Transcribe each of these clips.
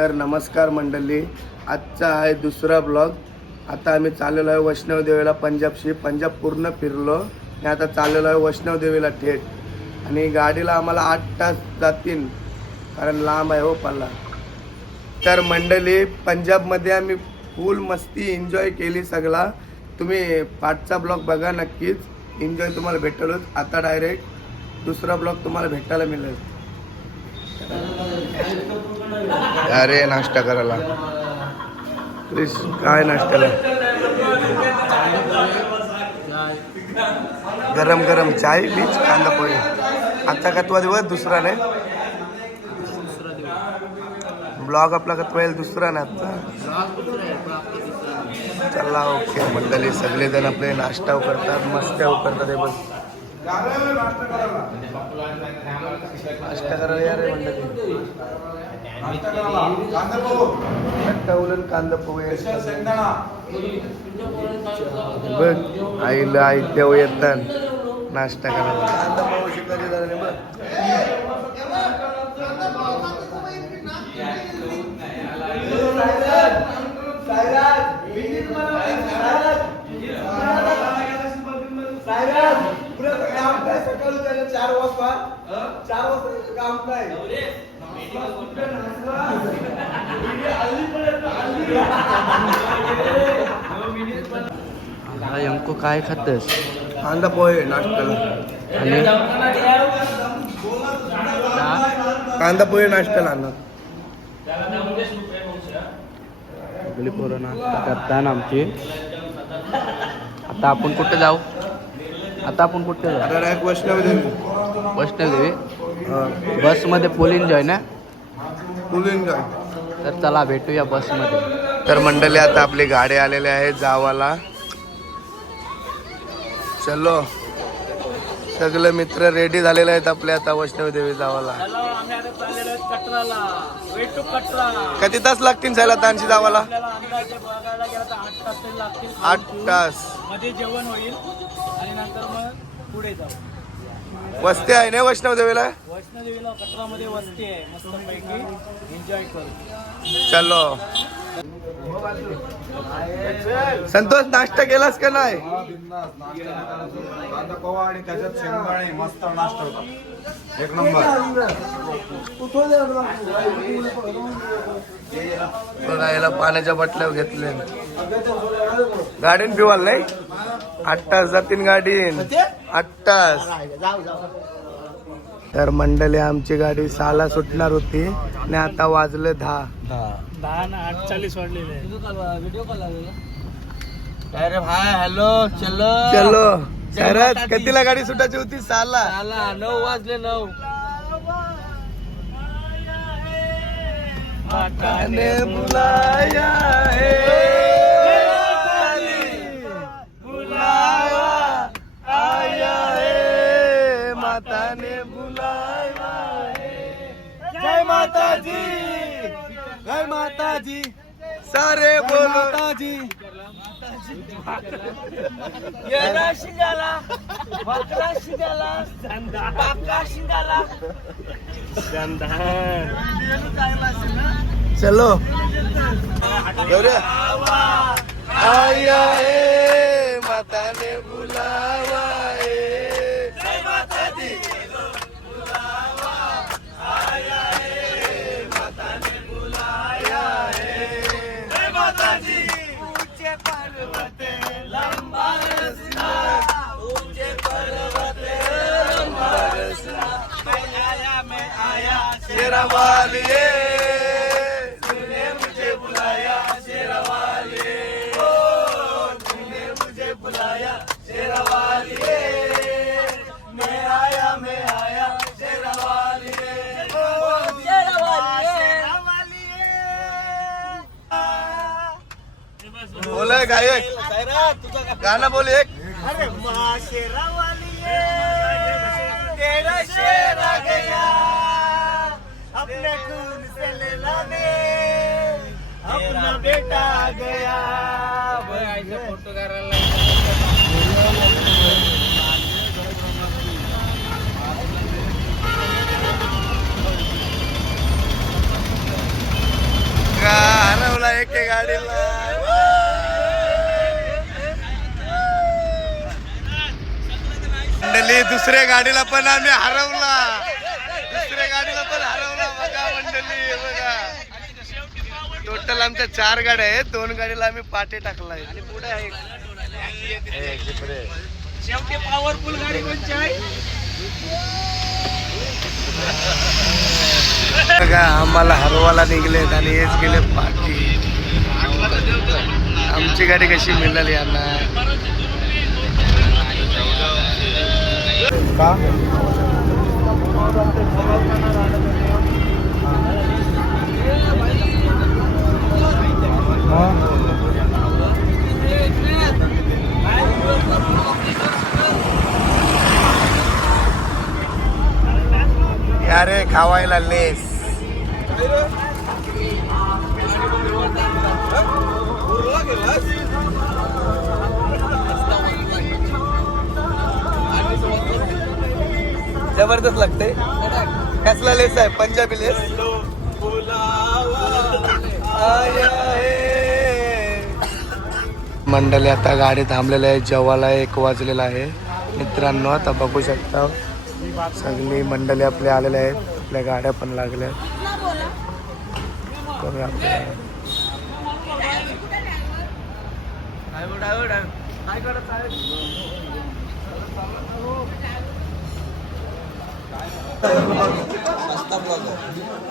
तर नमस्कार मंडळी, आजचा आहे दुसरा ब्लॉग. आता आम्ही चाललेलो आहे वैष्णवदेवीला. पंजाब पूर्ण फिरलो आणि आता चाललेलो आहे वैष्णवदेवीला थेट. आणि गाडीला आम्हाला 8 तास जातील कारण लांब आहे हो पल्ला. तर मंडळी, पंजाबमध्ये आम्ही फुल मस्ती एन्जॉय केली सगळा. तुम्ही पाठचा ब्लॉग बघा नक्कीच, एन्जॉय तुम्हाला भेटेलच. आता डायरेक्ट दुसरा ब्लॉग तुम्हाला भेटायला मिळेल. अरे नाश्ता करायला प्लीज. काय नाश्त्याला? गरम गरम चाय बीच कांदा पोहे. आजचा कतवा दिवस? दुसरा नाही ब्लॉग आपला कतवा येईल, दुसरा ना आजचा. चला ओके मंडळी, सगळेजण आपले नाश्ता करतात, मस्त करतात. हे बघ नाश्ता करायला या रे मंडळी. उलन कांदा पोहे बघ. आईला आई तेव्हा येतात नाश्ता करायला. कांदा पोहे शिकायचे झाले बघ. अंको काय खातस? कांदा पोहे नाश्त्याला. आणि कांदा पोहे नाश्त्याला आणणार. सगळी पोरं नाश्ता करतात आमची. आता आपण कुठे जाऊ? डायरेक्ट वैष्णवदेवी. वैष्णवदेवी बसमध्ये फुल एन्जॉय ना? फुल एन्जॉय. तर चला भेटूया बसमध्ये. तर मंडळी, आता आपली गाडी आलेली आहे जावाला. चलो, सगळे मित्र रेडी झालेले आहेत आपले आता वैष्णवदेवी जावाला. किती तास लागतील सायला तानशी जावाला? 8 तास मध्ये जेवण होईल आणि नंतर मग पुढे जाऊ. वस्ती आहे ना वैष्णवदेवीला? वैष्णोदेवीला कटरामध्ये वस्ती आहे, मस्त पैकी एन्जॉय करू. चलो. संतोष, नाश्ता केलास का नाही? कांदा पोहा आणि त्याच्यात शेंगदाणे, मस्त नाश्ता होता, एक नंबर. बघा, याला पाण्याच्या बाटल्या घेतल्या. गाडीन पिवाल नाही? 8 तास जातील गाडीन. 8 तास. तर मंडळी, आमची गाडी 6ला सुटणार होती आणि आता वाजले 10. 10 ना 8:40 वाढलेले आहे. अरे भाई हॅलो, चलो चलो. शरद, कितीला गाडी सुटायची होती? 6ला. 9 वाजले. 9 माता ने बुलाया है, बुलावा आया है, माता ने बुलाया है. जय माता जी, जय माता जी. सारे बोलो माता जी. येडा शिंगाला, बकरा शिंगाला, बाका शिंगाला. चलो. आया है, माता ने बुलावा है. जय माता दी. बुलावा आया है, माता ने बुलाया है. जय माता जी. ऊंचे पर्वत लंबा रस्ता, ऊंचे पर्वत लंबा रस्ता. मैं आया शेरा वालिए, तूने मुझे बुलाया शेरा वालिए. ओ तूने मुझे बुलाया शेरा वालिए. मैं आया शेरा वालिए. ओ शेरा वालिए. बोला गायक, गाना बोल एक. अरे माँ शेरा वालिए, तेरा शेर आ गया, अपने खून से ले लाने अपना बेटा आ गया. फोटो करायला आणि दुसऱ्या गाडीला पण आम्ही हरवला. दुसऱ्या गाडीला पण हरवला बघा मंडळी, हे बघा. टोटल आमच्या 4 गाड्या आहेत. 2 गाडीला आम्ही पाटे टाकलाय. आणि पुढे आहे शेवटी पॉवरफुल गाडी कोणची आहे? बघा आम्हाला हरवाला निघलेत आणि हेच गेले पाठी. आमची गाडी कशी मिळाली यांना? का अरे खावायला लेस. जबरदस्त लागते. कसला लेस आहे? पंजाबी लेस. मंडळी आता गाडी थांबलेली आहे. जेवायला 1 वाजलेला आहे मित्रांनो. आता बघू शकता सगळी मंडळी आपल्या आलेल्या आहेत. आपल्या गाड्या पण लागल्या.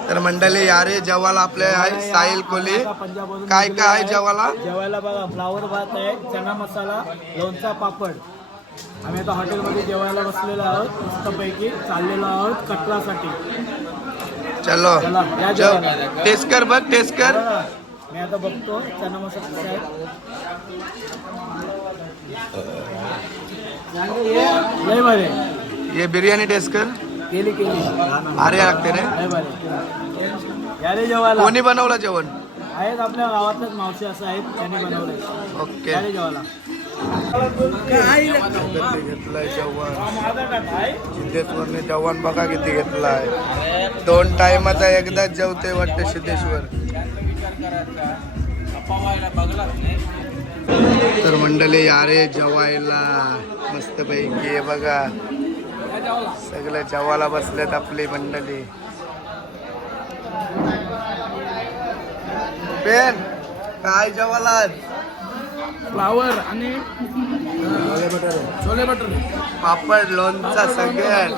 तर मंडळी यारे जेवायला आपले आहे साहिल कोली. काय काय आहे जेवायला? जेवायला बघा फ्लावर भात आहे, चना मसाला, लोणचा, पापड. आम्ही आता हॉटेलमध्ये जेवायला बसलेलो आहोत. मस्तपैकी चाललेलो आहोत कटरासाठी. चलो चला, या जेवायला. टेस्ट कर बघ, टेस्ट कर. बघा, मी आता बघतो चना मसाला कसा आहे. लय भारी. ये बिर्याणी टेस्ट कर. केली भारी लागते रे. लय भारी. या रे जेवायला. कोणी बनवलं जेवण? आहेत आपल्या गावातल्याच मावशी असं आहेत, त्यांनी बनवलंय. ओके. या रे जेवायला. घेतलाय जेवण. सिद्धेश्वरने जेवण बघा किती घेतलाय. 2 टाइमाचा एकदाच जेवते वाटतं सिद्धेश्वर. तर मंडळी यारे जेवायला मस्त पैकी. हे बघा सगळं जेवायला बसलेत आपली मंडळी. पेन काय जेवायला? फ्लावर आणि छोले बटर, पापड, लोणचा, सगळ्यात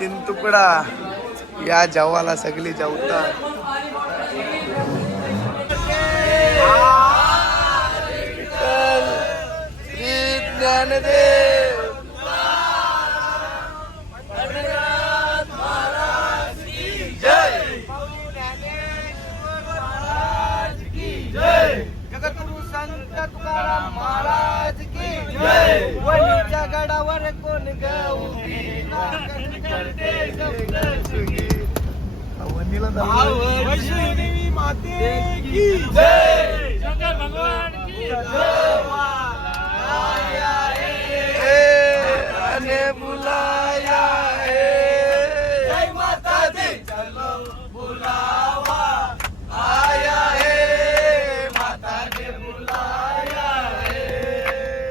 3 तुकडा. या जेवायला सगळी जेवतात. श्री ज्ञानदेव जय. जगद्गुरु संत तुकाराम महाराज की जय. वणीच्या गडावर कोण गाऊ वैष्णवी माते की जय. शंकर भगवान की जय. बुलाया जय माता दी. चलो बुलावा आया है. माता ने बुलाया है.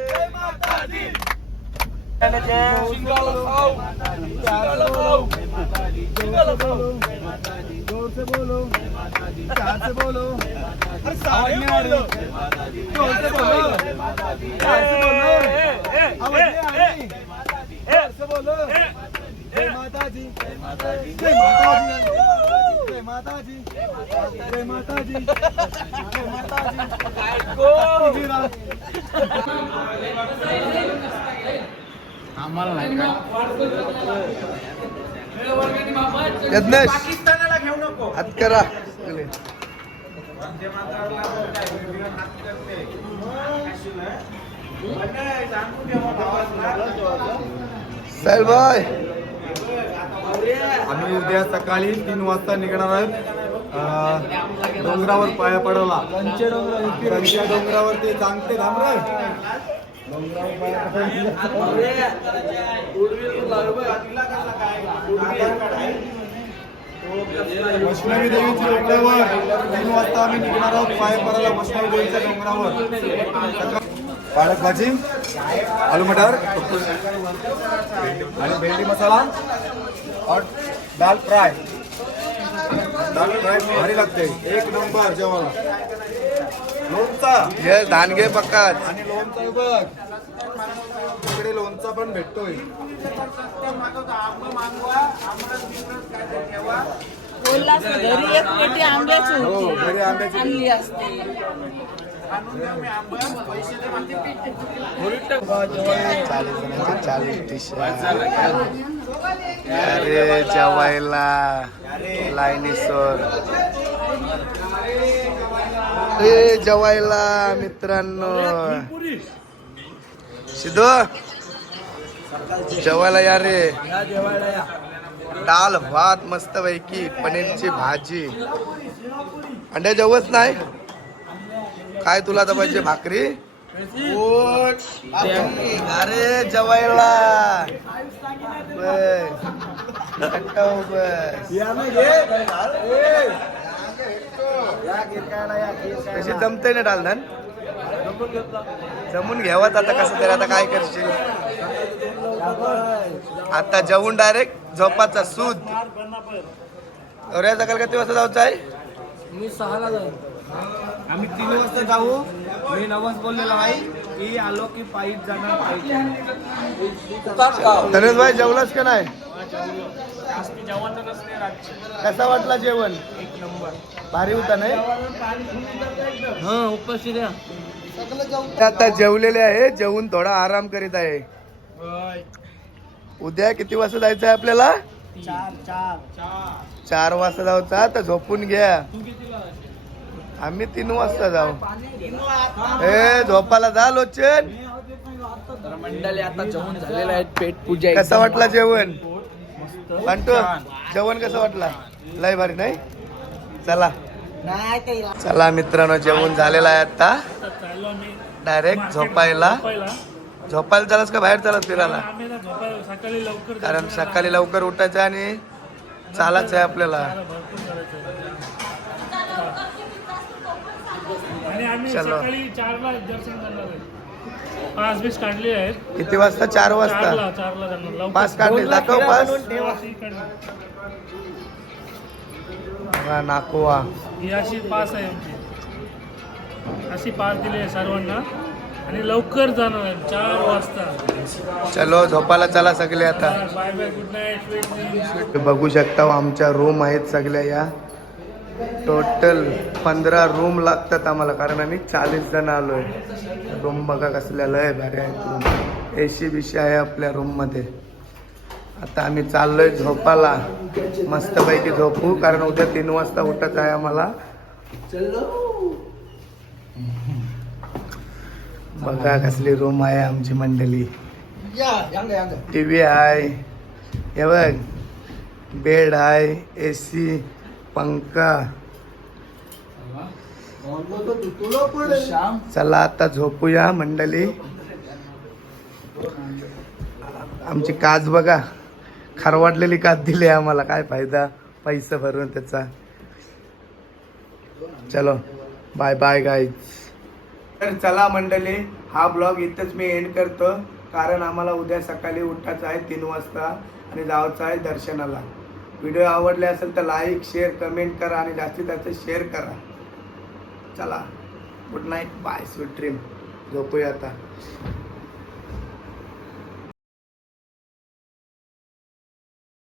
जय माता दी. जोर से बोलो, प्यार से बोलो, आवाज नहीं आ रही. जोर से बोलो, प्यार से बोलो, आवाज नहीं आ रही. जोर से बोलो. जय माता दी, जय माता दी, जय माता दी, जय माता दी, जय माता दी. आम्हाला नाही यज्ञेश पाकिस्तानाला घेऊ नको. हात करा. साहिल भाई आम्ही उद्या सकाळी 3 वाजता निघणार आहोत. डोंगरावर पाया पडवला. कंच्या डोंगरावर ते सांगते थांबणार. वैष्णवी देवीच्या डोंगरावर 3 वाजता आम्ही निघणार आहोत पाया पडायला. वैष्णवी देवीच्या डोंगरावर. पालक भाजी आलू मटर आणि भेंडी मसाला और दाल फ्राय भारी लागते एक नंबर जेवायला. लोणचा हे दानगे पक्काच. आणि लोणचा बघ इकडे लोणचा पण भेटतोय. बोलला घरी एक पेटी आंब्याची हो होती घरी आंब्याची आणली असते. अरे जेवायला लाईनीसोर जेवायला मित्रांनो. सिद्धू जेवायला या रे. डाल भात मस्त पैकी पनीरची भाजी. अंडे जेवच नाही काय तुला तर पाहिजे भाकरी. अरे जेवायला कशी जमते ना डालधन जमून घ्यावात. आता कसं तरी आता काय करशील. आता जेवून डायरेक्ट झोपाचा सूद. सकाळी किती वाजता जायचं आहे. मी 6ला जाईन. आम्ही 3 वाजता जाऊ. मी नवस बोललेलो आहे की आलो की पायीच जाणार पायीच. तनेश भाई जेवलास का नाही. जेवण नसते रातची. कसा वाटला जेवण. एक नंबर भारी होता नाही. हा उपाशी द्या. आता जेवलेले आहे. जेवून थोडा आराम करीत आहे. उद्या किती वाजता जायचं आहे आपल्याला. 4 वाजता जाऊचा तर झोपून घ्या. आम्ही 3 वाजता जाऊ. ए झोपाला जा लोचन. तर मंडळी आता जेवण झालेलं आहे. पेट पूजा कसा वाटला जेवण. म्हणतो जेवण कसं वाटला. लय भारी नाही. चला चला मित्रांनो जेवण झालेलं आहे. आता डायरेक्ट झोपायला. झोपायला चालस का बाहेर चालत फिरायला. कारण सकाळी लवकर उठायचं आणि चालायचं आहे आपल्याला. चलो किती वाजता. 4 वाजता पास काढले. दाखव पास. नाकोवा ही अशी पास आहे आमची. अशी पास दिली आहे सर्वांना आणि लवकर जाणार आहे 4 वाजता. चलो झोपायला चला सगळे आता. Bye bye good night. बघू शकता आमच्या रूम आहेत सगळ्या. या टोटल 15 रूम लागतात आम्हाला कारण आम्ही 40 जण आलोय. रूम बघा कसल्या लय भारी आहेत रूम. AC बिशी आहे आपल्या रूम मध्ये. आता आम्ही चाललोय झोपाला. मस्तपैकी झोपू कारण उद्या 3 वाजता उठायचं आहे आम्हाला. बघा कसली रूम आहे आमची मंडळी. TV आहे. हे बघ बेड आहे. AC पंखा. चला आता झोपूया मंडळी. आमची काच बघा खरवाटलेली काच दिली आम्हाला. काय फायदा पैसे भरून त्याचा. चलो बाय बाय गाईज. तर चला मंडळी हा ब्लॉग इथंच मी एंड करतो कारण आम्हाला उद्या सकाळी उठायचं आहे 3 वाजता आणि जायचं आहे दर्शनाला. व्हिडिओ आवडले असेल तर लाईक शेअर कमेंट करा आणि जास्तीत जास्त शेअर करा. चला good night bye sweet dream. झोपूया आता.